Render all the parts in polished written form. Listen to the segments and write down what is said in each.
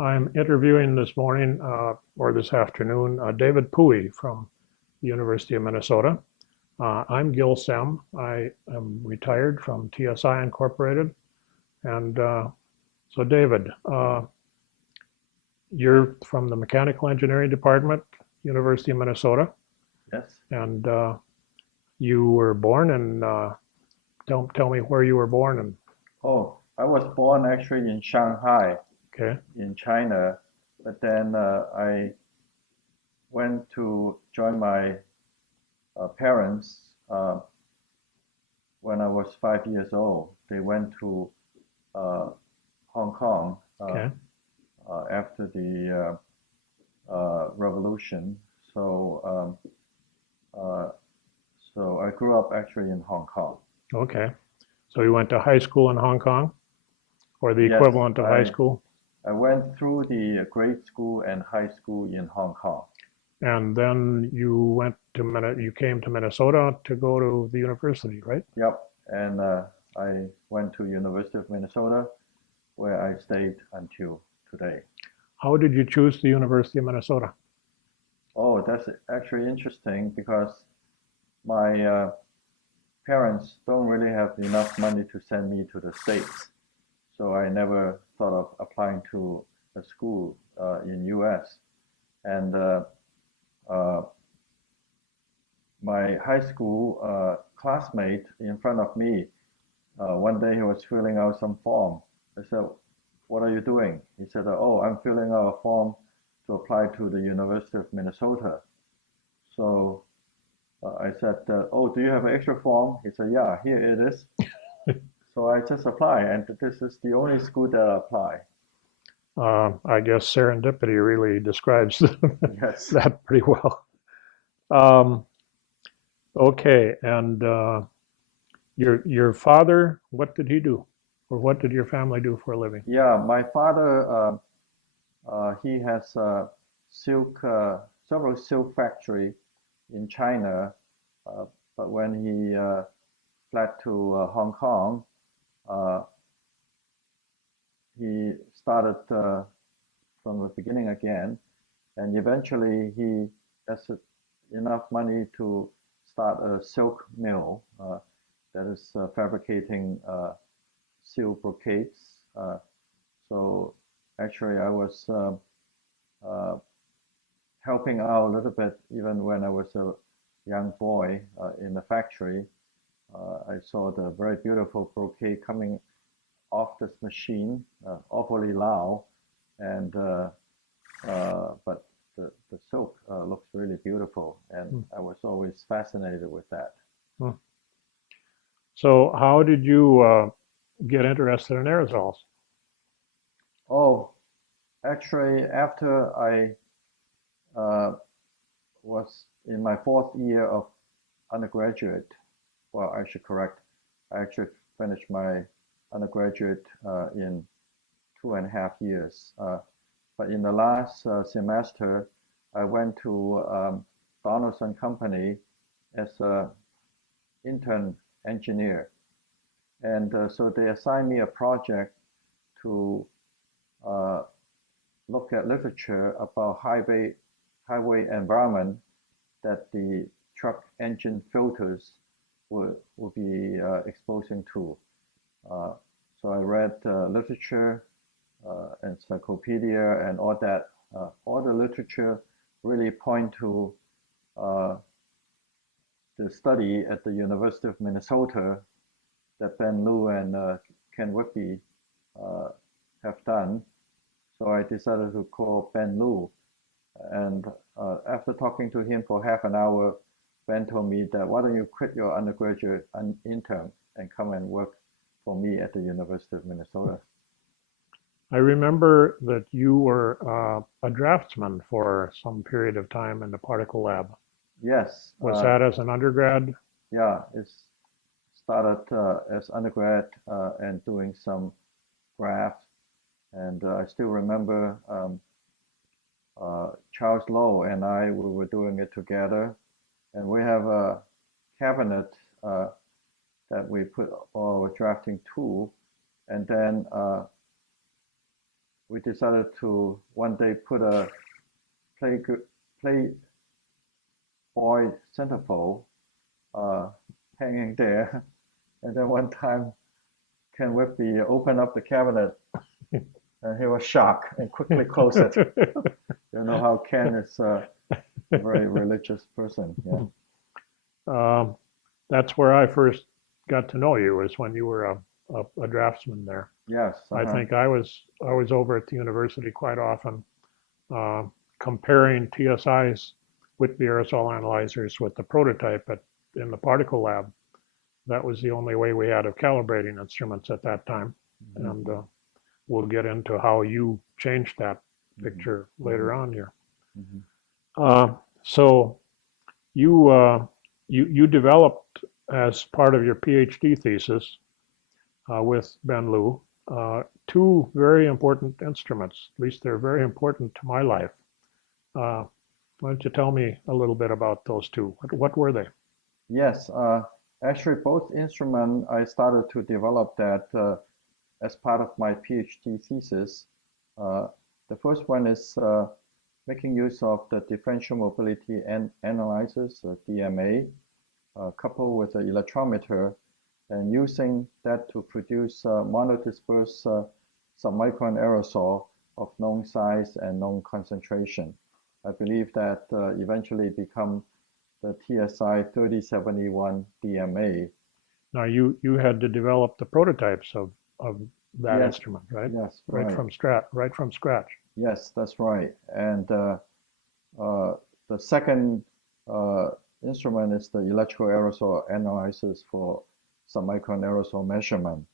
I'm interviewing this morning or this afternoon David Pui from the University of Minnesota. I'm Gil Sem. I am retired from TSI Incorporated. And so, David, you're from the Mechanical Engineering Department, University of Minnesota, Yes. and you were born in, tell me where you were born and, Oh, I was born actually in Shanghai, okay, in China, but then I went to join my parents when I was 5 years old. They went to uh, Hong Kong okay, after the revolution. So, uh, so I grew up actually in Hong Kong. okay. So you went to high school in Hong Kong or the Yes, equivalent of high I school? I went through the grade school and high school in Hong Kong. And then you came to Minnesota to go to the university, right? Yep, and I went to University of Minnesota where I stayed until today. How did you choose the University of Minnesota? Oh, that's actually interesting because my parents don't really have enough money to send me to the States, so I never thought of applying to a school in US. And uh, my high school classmate in front of me, one day he was filling out some form. I said, "What are you doing?" He said, "Oh, I'm filling out a form to apply to the University of Minnesota." So I said, "Oh, do you have an extra form?" He said, "Yeah, here it is." So I just apply, and this is the only school that I apply. I guess serendipity really describes Yes. that pretty well. Um, okay, and your father, what did he do, or what did your family do for a living? Yeah, my father, he has silk, several silk factory in China, uh, but when he fled to Hong Kong, uh, he started from the beginning again, and eventually he has enough money to start a silk mill that is fabricating silk brocades. So actually, I was uh, helping out a little bit even when I was a young boy in the factory. I saw the very beautiful brocade coming off this machine, awfully loud, and but the silk looks really beautiful, and Hmm. I was always fascinated with that. Hmm. So how did you get interested in aerosols? Oh, actually, after I uh, was in my fourth year of undergraduate, well, I should correct, I actually finished my undergraduate in 2.5 years. But in the last semester, I went to Donaldson Company as an intern engineer. And so they assigned me a project to uh, look at literature about highway environment that the truck engine filters will be exposing to. Uh, so I read literature, encyclopedia, and all that. All the literature really point to uh, the study at the University of Minnesota that Ben Liu and Ken Whitby uh, have done. So I decided to call Ben Liu. And after talking to him for half an hour, Ben told me that why don't you quit your undergraduate intern and come and work for me at the University of Minnesota. I remember that you were a draftsman for some period of time in the particle lab. Yes, Was that as an undergrad? yeah, it's started as undergrad and doing some graphs. And I still remember Charles Lowe and I, we were doing it together. And we have a cabinet that we put our drafting tool. And then we decided to one day put a Playboy centerfold hanging there, and then one time Ken Whitby opened up the cabinet, and he was shocked and quickly closed it. You know how Ken is a very religious person. Yeah. That's where I first got to know you, was when you were a draftsman there. Yes. I think I was over at the university quite often, comparing TSI's Whitby aerosol analyzers with the prototype in the particle lab. That was the only way we had of calibrating instruments at that time. And we'll get into how you changed that picture later on here. So you developed, as part of your PhD thesis with Ben Liu, two very important instruments. At least they're very important to my life. Why don't you tell me a little bit about those two? What were they? Yes. Actually, both instruments I started to develop that as part of my PhD thesis. The first one is making use of the differential mobility analyzers, DMA, coupled with an electrometer, and using that to produce monodisperse submicron aerosol of known size and known concentration. I believe that eventually become the TSI 3071 DMA. Now you had to develop the prototypes of that Yes. instrument, right? Yes, Right right. from scratch. Yes, that's right. And the second instrument is the electrical aerosol analyzers for submicron aerosol measurement.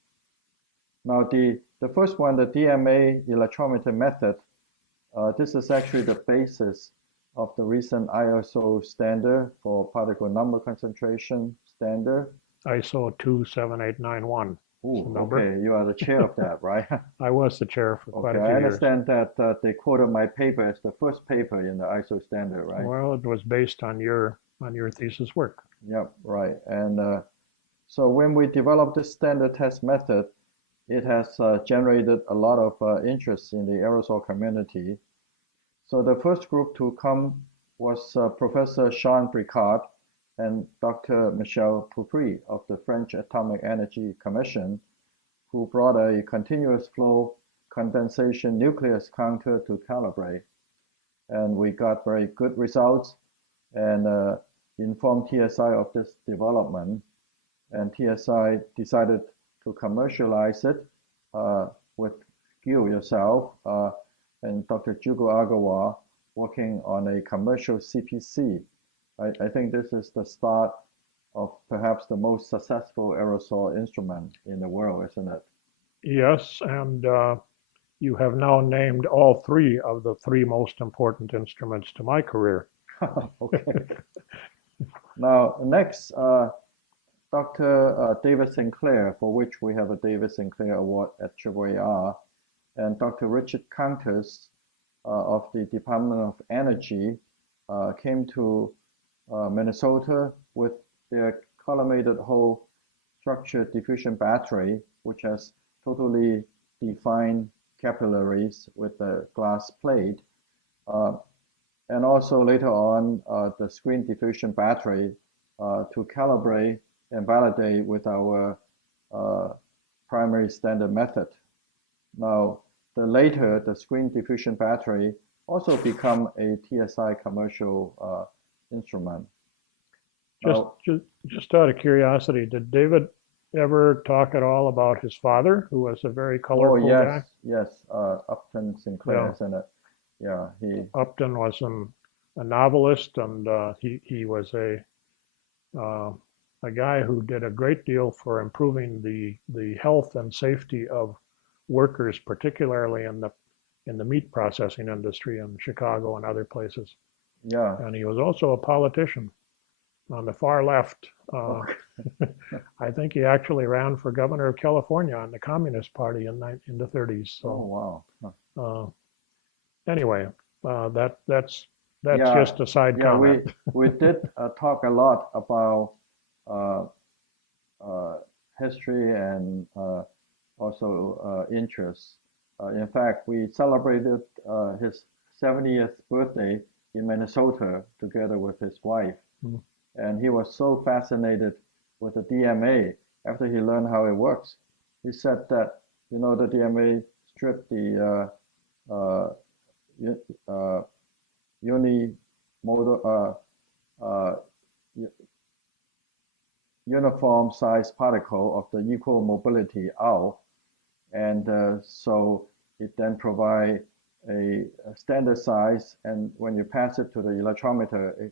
Now, the first one, the DMA electrometer method, this is actually the basis of the recent ISO standard for particle number concentration standard. ISO 27891. Ooh, number. okay, you are the chair of that, right? I was the chair for quite Okay, a few I years. understand that they quoted my paper as the first paper in the ISO standard, right? Well, it was based on your thesis work. Yep, right. And so when we developed this standard test method, it has generated a lot of interest in the aerosol community. So the first group to come was Professor Jean Bricard and Dr. Michel Poupry of the French Atomic Energy Commission, who brought a continuous flow condensation nucleus counter to calibrate. And we got very good results and informed TSI of this development. And TSI decided to commercialize it with Gil, yourself, and Dr. Jugo Agarwal working on a commercial CPC. I think this is the start of perhaps the most successful aerosol instrument in the world, isn't it? Yes, and you have now named all three of the three most important instruments to my career. Okay. Now, next, Dr. David Sinclair, for which we have a David Sinclair Award at AAR, and Dr. Richard Countess of the Department of Energy came to Minnesota with their collimated hole structure diffusion battery, which has totally defined capillaries with a glass plate. And also later on, the screen diffusion battery to calibrate and validate with our primary standard method. Now, the screen diffusion battery also become a TSI commercial instrument. Just out of curiosity, did David ever talk at all about his father, who was a very colorful guy? Yes, Upton Sinclair, Yeah. isn't it? Yeah, Upton was a novelist, and he was a guy who did a great deal for improving the health and safety of workers, particularly in the meat processing industry in Chicago and other places. Yeah. And he was also a politician on the far left. I think he actually ran for governor of California on the Communist Party in the 30s. So, oh wow. Anyway, that's Yeah, just a side comment. we did talk a lot about history and also interests. In fact, we celebrated his 70th birthday in Minnesota together with his wife. Mm. And he was so fascinated with the DMA after he learned how it works. He said that, the DMA stripped the unimodal uniform size particle of the equal mobility out, and so it then provide a standard size, and when you pass it to the electrometer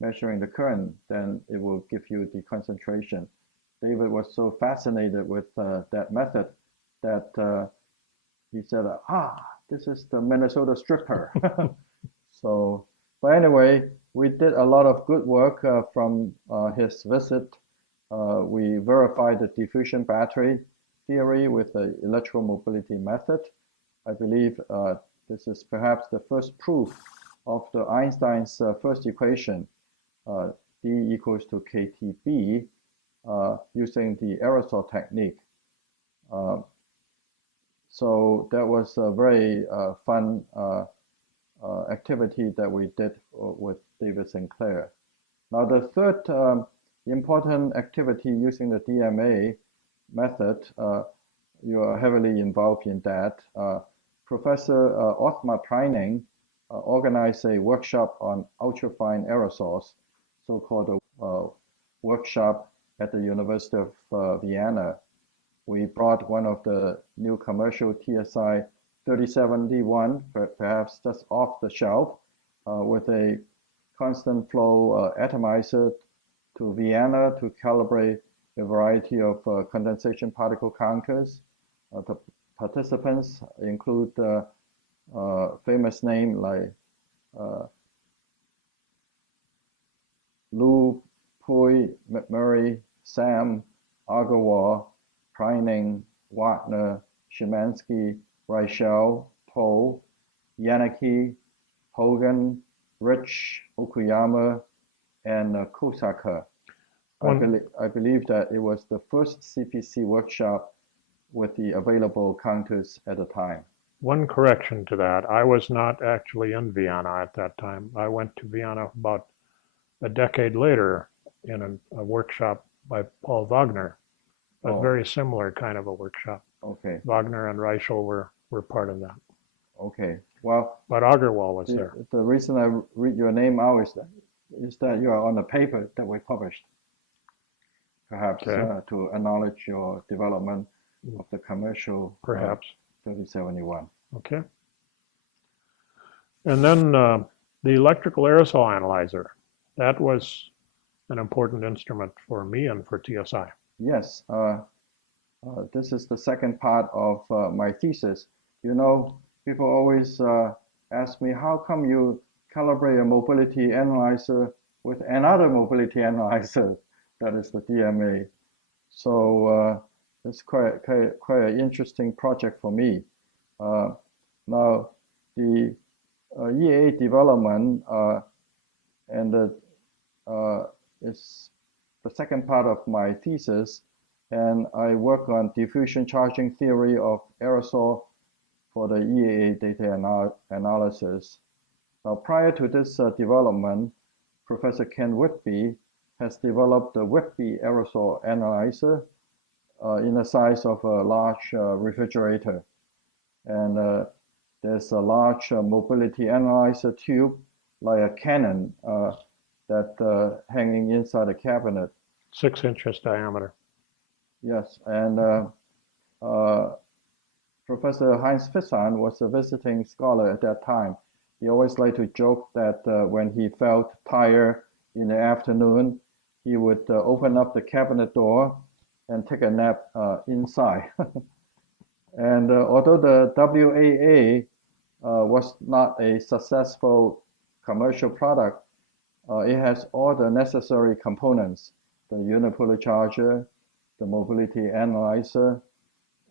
measuring the current, then it will give you the concentration. David was so fascinated with that method that he said, this is the Minnesota stripper. So, but anyway, we did a lot of good work from his visit. We verified the diffusion battery theory with the electromobility method. I believe this is perhaps the first proof of the Einstein's first equation, D equals to KTB, using the aerosol technique. So that was a very fun activity that we did with David Sinclair. Now the third important activity using the DMA method, you are heavily involved in that. Professor Othmar Preining organized a workshop on ultrafine aerosols, so-called workshop at the University of Vienna. We brought one of the new commercial TSI 3071, perhaps just off the shelf, with a constant flow atomizer to Vienna to calibrate a variety of condensation particle counters. The participants include famous names like Lu, Pui, McMurray, Sam, Agarwal, Preining, Wagner, Szymanski, Reichel, Pohl, Janicki, Hogan, Rich, Okuyama, and Kosaka. I believe that it was the first CPC workshop with the available counters at the time. One correction to that. I was not actually in Vienna at that time. I went to Vienna about a decade later in a workshop by Paul Wagner, a very similar kind of a workshop. Okay. Wagner and Reichel were part of that. Okay. Well, but Agarwal was there. The reason I read your name out is that you are on the paper that we published, perhaps to acknowledge your development of the commercial perhaps 3071. Okay. And then the electrical aerosol analyzer, that was an important instrument for me and for TSI. Yes, this is the second part of my thesis. People always ask me, how come you calibrate a mobility analyzer with another mobility analyzer, that is the DMA? So it's quite an interesting project for me. Now, the EAA development and is the second part of my thesis, and I work on diffusion charging theory of aerosol for the EAA data analysis. Now, prior to this development, Professor Ken Whitby has developed the Whitby aerosol analyzer in the size of a large refrigerator. And there's a large mobility analyzer tube, like a cannon, that hanging inside a cabinet. 6 inches diameter. Yes, and Professor Heinz Fissan was a visiting scholar at that time. He always liked to joke that when he felt tired in the afternoon, he would open up the cabinet door and take a nap inside. And although the WAA was not a successful commercial product, it has all the necessary components: the unipolar charger, the mobility analyzer,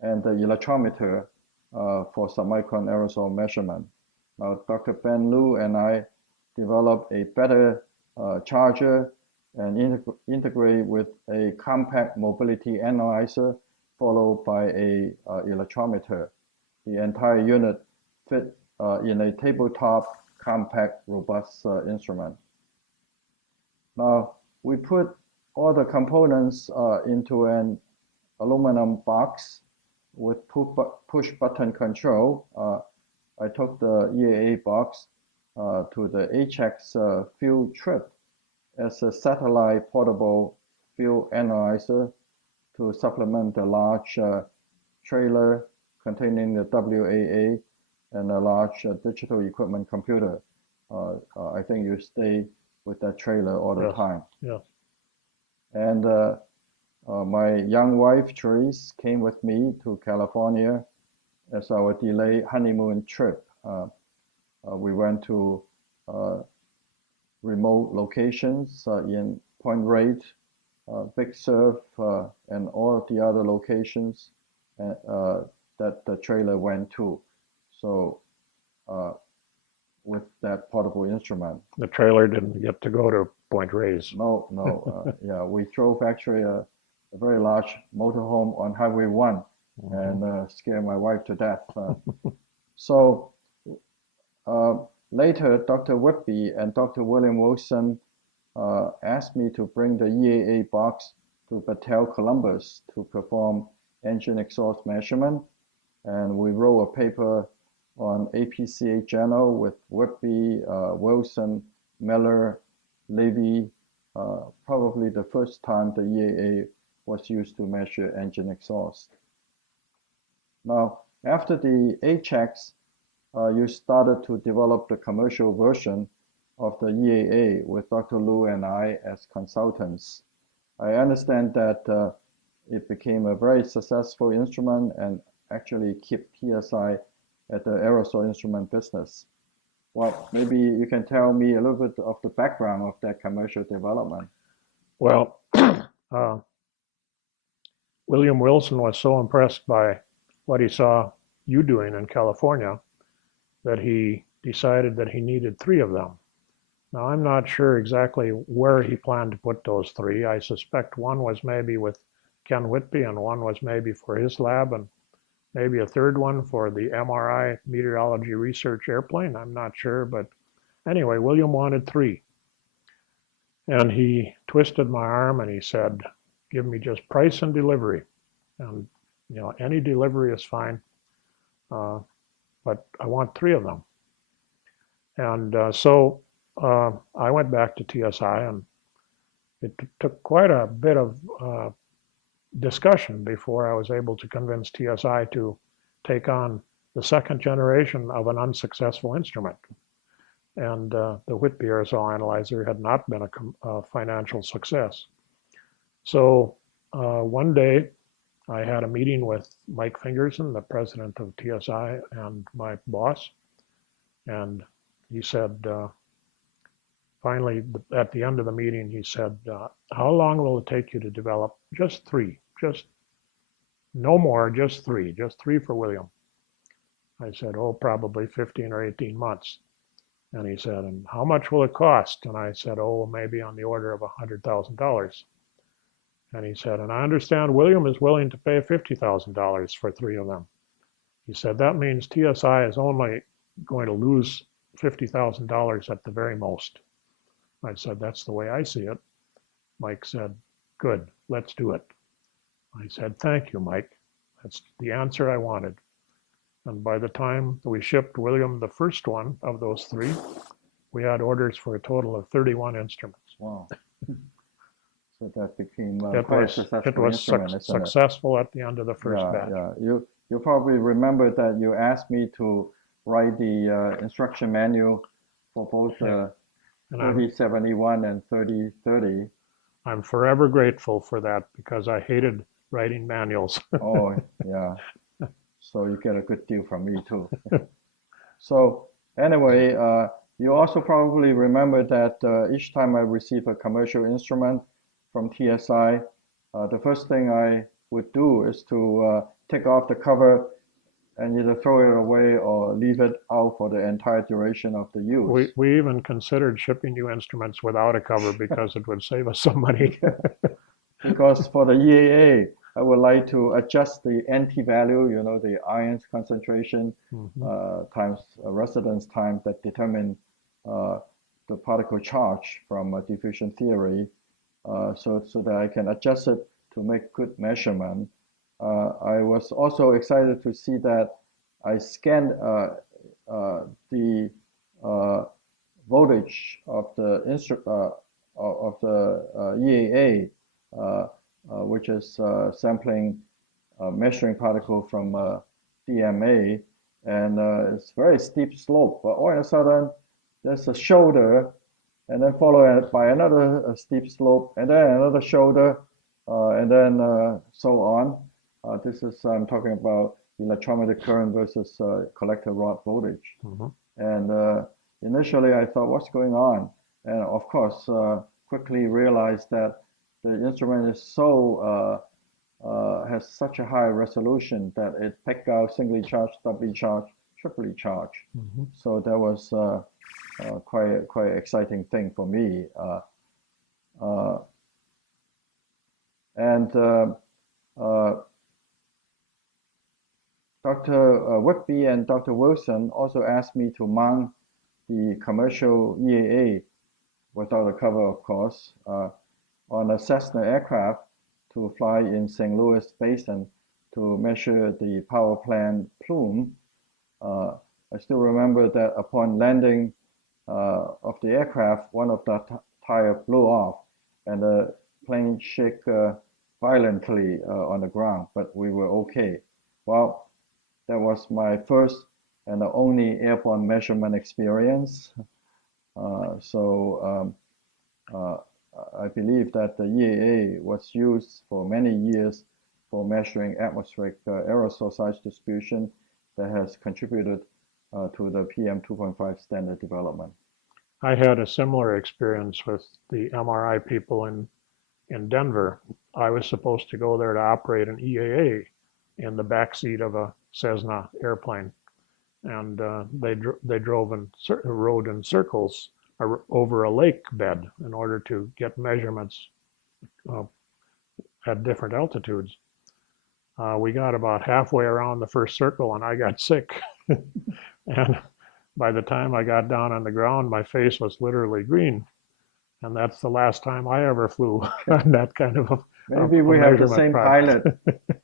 and the electrometer for submicron aerosol measurement. Now, Dr. Ben Liu and I developed a better charger and integrate with a compact mobility analyzer followed by a electrometer. the entire unit fit in a tabletop, compact, robust instrument. Now, we put all the components into an aluminum box with push button control. I took the EAA box to the HX field trip as a satellite portable field analyzer to supplement the large trailer containing the WAA and a large digital equipment computer. I think you stay with that trailer all the Yes. time. Yeah. And my young wife, Therese, came with me to California as our delayed honeymoon trip. We went to remote locations in Point Reyes, Big Sur, and all of the other locations that the trailer went to. So with that portable instrument. The trailer didn't get to go to Point Reyes. No. Yeah, we drove actually a very large motorhome on Highway 1 and scared my wife to death. So later, Dr. Whitby and Dr. William Wilson asked me to bring the EAA box to Battelle, Columbus to perform engine exhaust measurement. And we wrote a paper on APCA Journal with Whitby, Wilson, Miller, Levy, probably the first time the EAA was used to measure engine exhaust. Now, after the HX, you started to develop the commercial version of the EAA with Dr. Lu and I as consultants. I understand that it became a very successful instrument and actually kept TSI at the aerosol instrument business. Well, maybe you can tell me a little bit of the background of that commercial development. Well, William Wilson was so impressed by what he saw you doing in California that he decided that he needed 3 of them. Now, I'm not sure exactly where he planned to put those 3. I suspect one was maybe with Ken Whitby and one was maybe for his lab and maybe a 3rd one for the MRI meteorology research airplane. I'm not sure, but anyway, William wanted 3. And he twisted my arm and he said, give me just price and delivery. And, you know, any delivery is fine, but I want 3 of them. And so I went back to TSI, and it took quite a bit of discussion before I was able to convince TSI to take on the 2nd generation of an unsuccessful instrument. And the Whitby aerosol analyzer had not been a financial success. So one day I had a meeting with Mike Fingerson, the president of TSI, and my boss. And he said, finally, at the end of the meeting, he said, how long will it take you to develop? Just 3, just no more, just 3 for William. I said, oh, probably 15 or 18 months. And he said, and how much will it cost? And I said, oh, maybe on the order of $100,000. And he said, and I understand William is willing to pay $50,000 for 3 of them. He said, that means TSI is only going to lose $50,000 at the very most. I said, that's the way I see it. Mike said, good, let's do it. I said, thank you, Mike. That's the answer I wanted. And by the time we shipped William the first one of those 3, we had orders for a total of 31 instruments. Wow. So that became It quite a was, successful instrument, isn't it? successful at the end of the first batch. Yeah. You probably remember that you asked me to write the instruction manual for both And 3071 and 3030. I'm forever grateful for that because I hated writing manuals. Oh, yeah. So you get a good deal from me too. So anyway, you also probably remember that each time I receive a commercial instrument from TSI, the first thing I would do is to take off the cover and either throw it away or leave it out for the entire duration of the use. We even considered shipping you instruments without a cover because it would save us some money. Because for the EAA, I would like to adjust the NT value, the ions concentration times residence time that determine the particle charge from diffusion theory, so that I can adjust it to make good measurement. I was also excited to see that I scanned the voltage of the EAA, which is sampling measuring particle from DMA, and it's very steep slope. But all of a sudden, there's a shoulder, and then followed by another steep slope, and then another shoulder, and then so on. This is I'm talking about electrometric current versus collector rod voltage. And initially, I thought, what's going on? And of course, quickly realized that the instrument is so has such a high resolution that it picked out singly charged, doubly charged, triply charged. So that was quite exciting thing for me. Dr. Whitby and Dr. Wilson also asked me to mount the commercial EAA, without a cover, of course, on a Cessna aircraft to fly in St. Louis Basin to measure the power plant plume. I still remember that upon landing of the aircraft, one of the tire blew off, and the plane shook violently on the ground, but we were okay. Well, that was my first and the only airborne measurement experience. I believe that the EAA was used for many years for measuring atmospheric aerosol size distribution that has contributed to the PM 2.5 standard development. I had a similar experience with the MRI people in Denver. I was supposed to go there to operate an EAA in the backseat of a Cessna airplane, and they rode in circles over a lake bed in order to get measurements at different altitudes. We got about halfway around the first circle and I got sick. And by the time I got down on the ground, my face was literally green. And that's the last time I ever flew on that kind of Maybe we have the same project.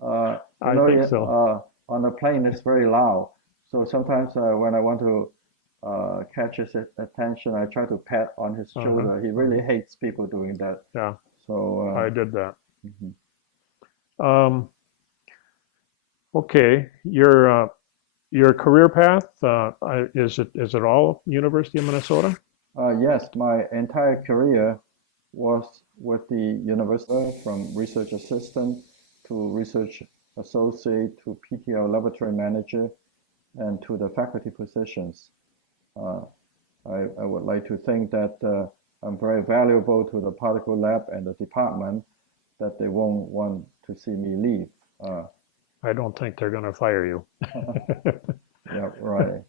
pilot. I think so. On the plane, it's very loud. So sometimes when I want to catch his attention, I try to pat on his shoulder. He really hates people doing that. Yeah. So I did that. Okay, your career path, is it all University of Minnesota? Yes, my entire career was with the university, from research assistant to research associate to PTL laboratory manager and to the faculty positions. I would like to think that I'm very valuable to the particle lab and the department, that they won't want to see me leave. I don't think they're going to fire you. Yeah, right.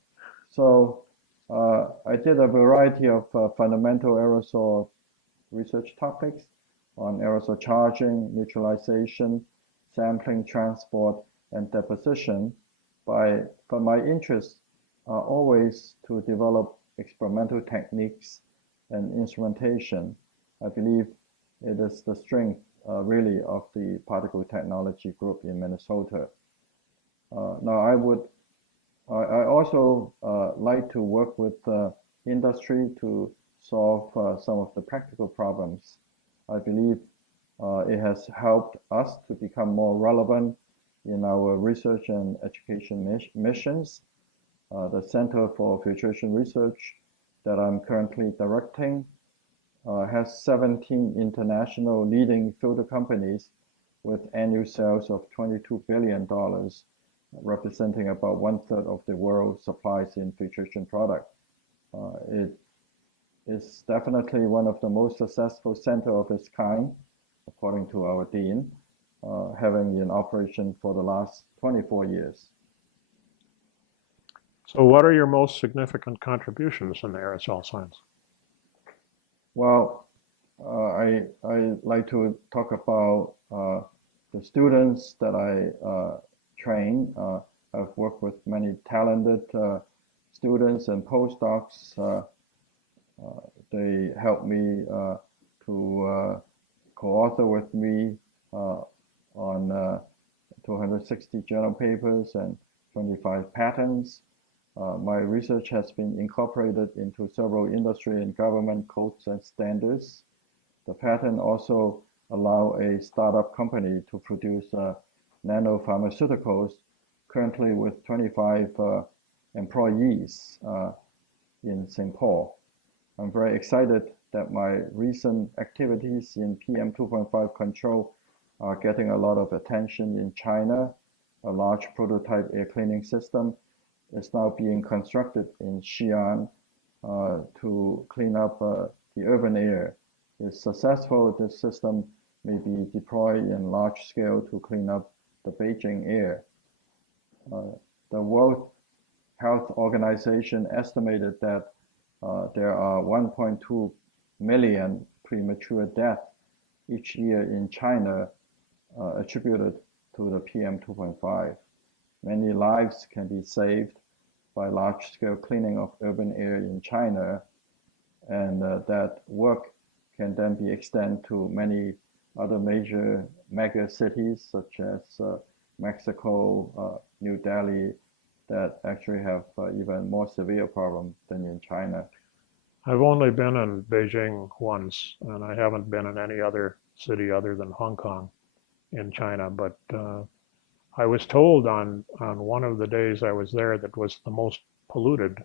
So I did a variety of fundamental aerosol research topics on aerosol charging, neutralization, sampling, transport, and deposition. But my interests are always to develop experimental techniques and instrumentation. I believe it is the strength really of the particle technology group in Minnesota. Now I also like to work with industry to solve some of the practical problems. I believe it has helped us to become more relevant in our research and education missions. The Center for Filtration Research that I'm currently directing has 17 international leading filter companies with annual sales of $22 billion, representing about 1/3 of the world's supplies in filtration product. It is definitely one of the most successful center of its kind, according to our dean, having in operation for the last 24 years. So what are your most significant contributions in the aerosol science? Well, I like to talk about the students that I train, I've worked with many talented students and postdocs. They helped me to co-author with me on 260 journal papers and 25 patents. My research has been incorporated into several industry and government codes and standards. The patent also allow a startup company to produce nanopharmaceuticals, currently with 25 employees in St. Paul. I'm very excited that my recent activities in PM 2.5 control are getting a lot of attention in China. A large prototype air cleaning system is now being constructed in Xi'an to clean up the urban air. If successful, this system may be deployed in large scale to clean up the Beijing air. The World Health Organization estimated that there are 1.2 million premature deaths each year in China attributed to the PM 2.5. Many lives can be saved by large-scale cleaning of urban air in China, and that work can then be extended to many other major mega cities such as Mexico, New Delhi, that actually have even more severe problem than in China. I've only been in Beijing once, and I haven't been in any other city other than Hong Kong in China. But I was told on one of the days I was there that was the most polluted,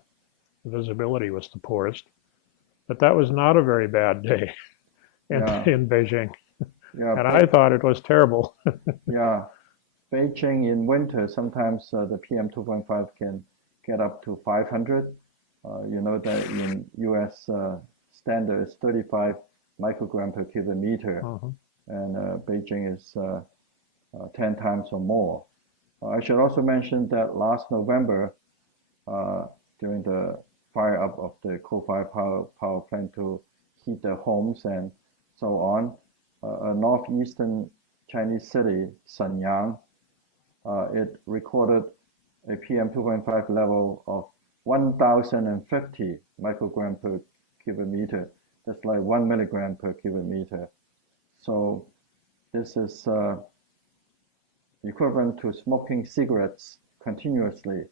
the visibility was the poorest, but that was not a very bad day in Beijing. Yeah, and I thought it was terrible. Yeah, Beijing in winter, sometimes the PM 2.5 can get up to 500. You know that in US standard is 35 microgram per cubic meter, and Beijing is 10 times or more. I should also mention that last November, during the fire up of the coal-fired power plant to heat their homes and so on, a northeastern Chinese city, Shenyang, it recorded a PM 2.5 level of 1,050 microgram per cubic meter. That's like 1 milligram per cubic meter. So this is equivalent to smoking cigarettes continuously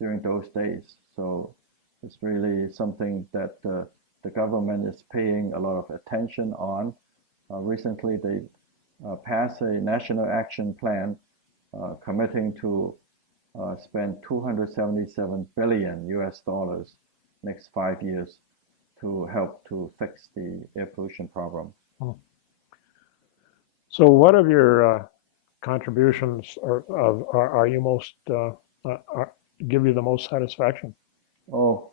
during those days. So it's really something that the government is paying a lot of attention on. Recently, they passed a national action plan committing to spend 277 billion US dollars next 5 years to help to fix the air pollution problem. So what of your contributions are you most give you the most satisfaction? Oh,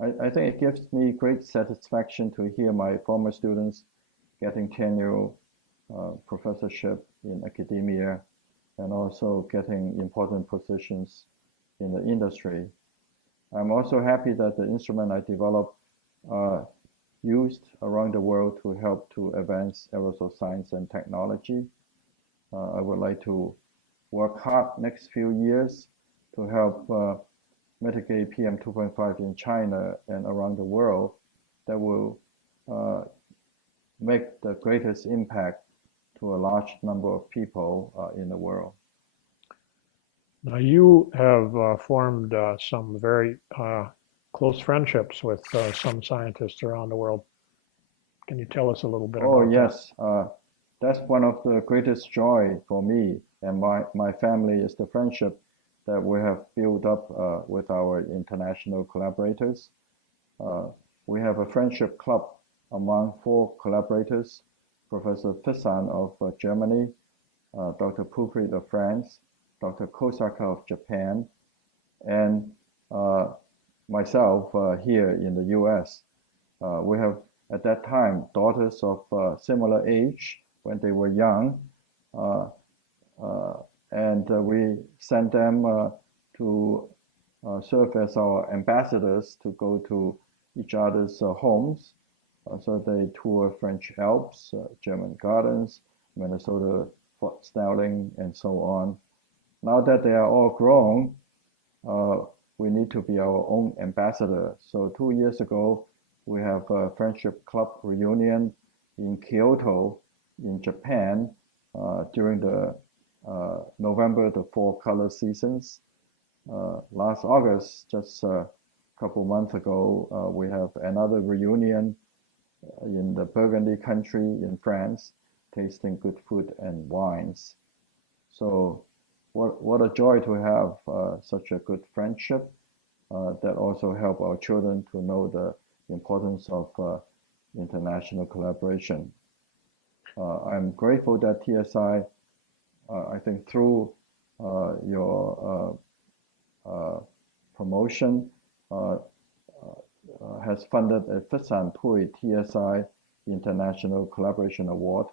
I think it gives me great satisfaction to hear my former students getting tenure, professorship in academia, and also getting important positions in the industry. I'm also happy that the instrument I developed are used around the world to help to advance aerosol science and technology. I would like to work hard next few years to help mitigate PM 2.5 in China and around the world that will make the greatest impact to a large number of people in the world. Now you have formed some very close friendships with some scientists around the world. Can you tell us a little bit about that? Oh, yes. That's one of the greatest joy for me and my family is the friendship that we have built up with our international collaborators. We have a friendship club among 4 collaborators, Professor Fissan of Germany, Dr. Pouprit of France, Dr. Kosaka of Japan, and myself here in the US. We have, at that time, daughters of similar age when they were young, and we sent them to serve as our ambassadors to go to each other's homes. So they tour French Alps, German gardens, Minnesota spot snelling, and so on. Now that they are all grown, we need to be our own ambassador. So 2 years ago, we have a friendship club reunion in Kyoto, in Japan, during the November the Four Color Seasons. Last August, just a couple months ago, we have another reunion in the Burgundy country in France, tasting good food and wines. So what a joy to have such a good friendship that also help our children to know the importance of international collaboration. I'm grateful that TSI, I think through your promotion, has funded a Fisan Pui TSI International Collaboration Award.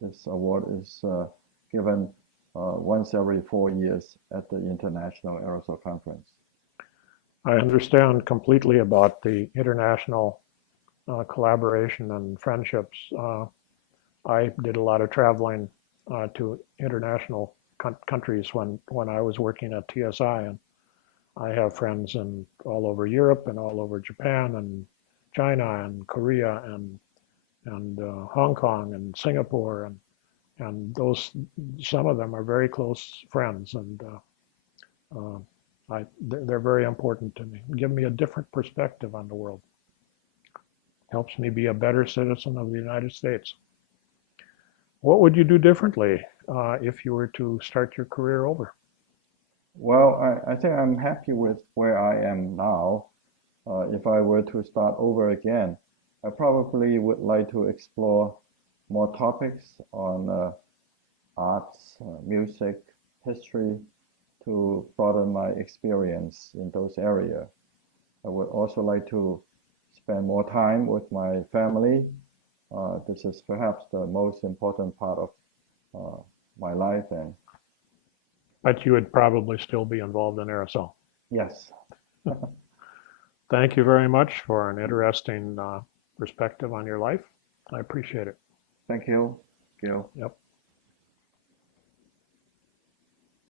This award is given once every 4 years at the International Aerosol Conference. I understand completely about the international collaboration and friendships. I did a lot of traveling to international countries when I was working at TSI, and I have friends in all over Europe and all over Japan and China and Korea and Hong Kong and Singapore, and those, some of them are very close friends, and they're very important to me. Give me a different perspective on the world. Helps me be a better citizen of the United States. What would you do differently if you were to start your career over? Well, I think I'm happy with where I am now. If I were to start over again, I probably would like to explore more topics on arts, music, history, to broaden my experience in those areas. I would also like to spend more time with my family. This is perhaps the most important part of my life. And But you would probably still be involved in aerosol. yes, Thank you very much for an interesting perspective on your life. I appreciate it. thank you, Gil. Yep.